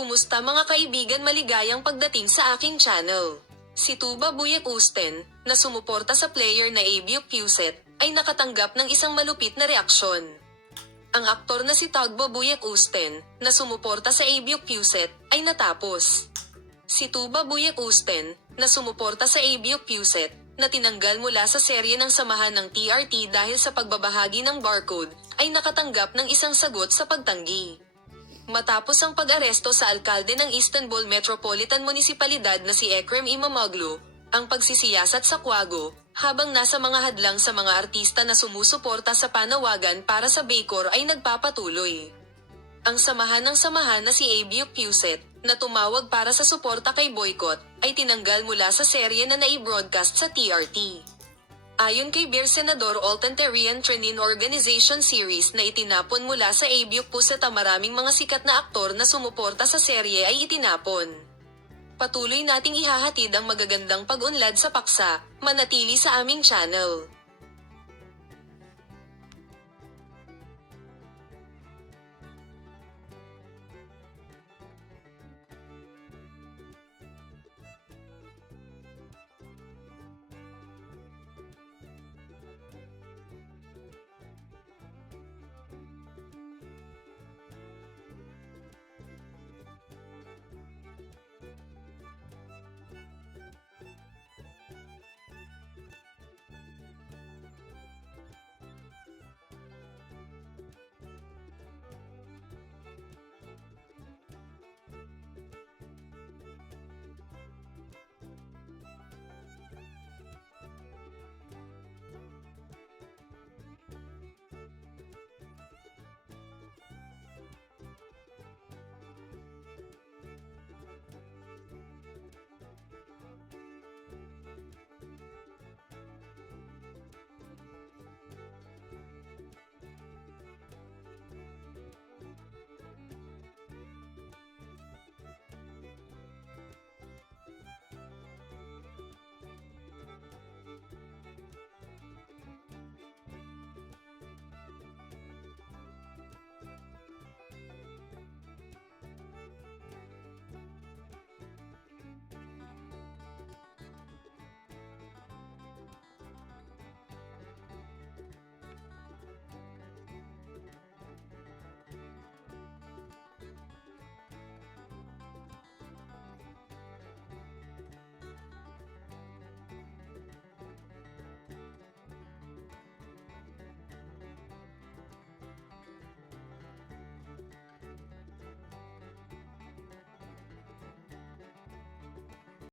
Kumusta mga kaibigan, maligayang pagdating sa aking channel. Si Tuba Buyek Usten, na sumuporta sa player na Abiuk Puset, ay nakatanggap ng isang malupit na reaksyon. Ang aktor na si Tugbo Buyek Usten, na sumuporta sa Abiuk Puset, ay natapos. Si Tuba Buyek Usten, na sumuporta sa Abiuk Puset, na tinanggal mula sa serye ng samahan ng TRT dahil sa pagbabahagi ng barcode, ay nakatanggap ng isang sagot sa pagtanggi. Matapos ang pag-aresto sa alkalde ng Istanbul Metropolitan Municipalidad na si Ekrem İmamoğlu, ang pagsisiyasat sa Quago, habang nasa mga hadlang sa mga artista na sumusuporta sa panawagan para sa Baykor ay nagpapatuloy. Ang samahan na si Abiuk Puset, na tumawag para sa suporta kay boycott, ay tinanggal mula sa serye na nai-broadcast sa TRT. Ayon kay Bir Senador Altanterian Trenin Organization Series na itinapon mula sa Abiuk Puset, maraming mga sikat na aktor na sumuporta sa serye ay itinapon. Patuloy nating ihahatid ang magagandang pag-unlad sa paksa, manatili sa aming channel.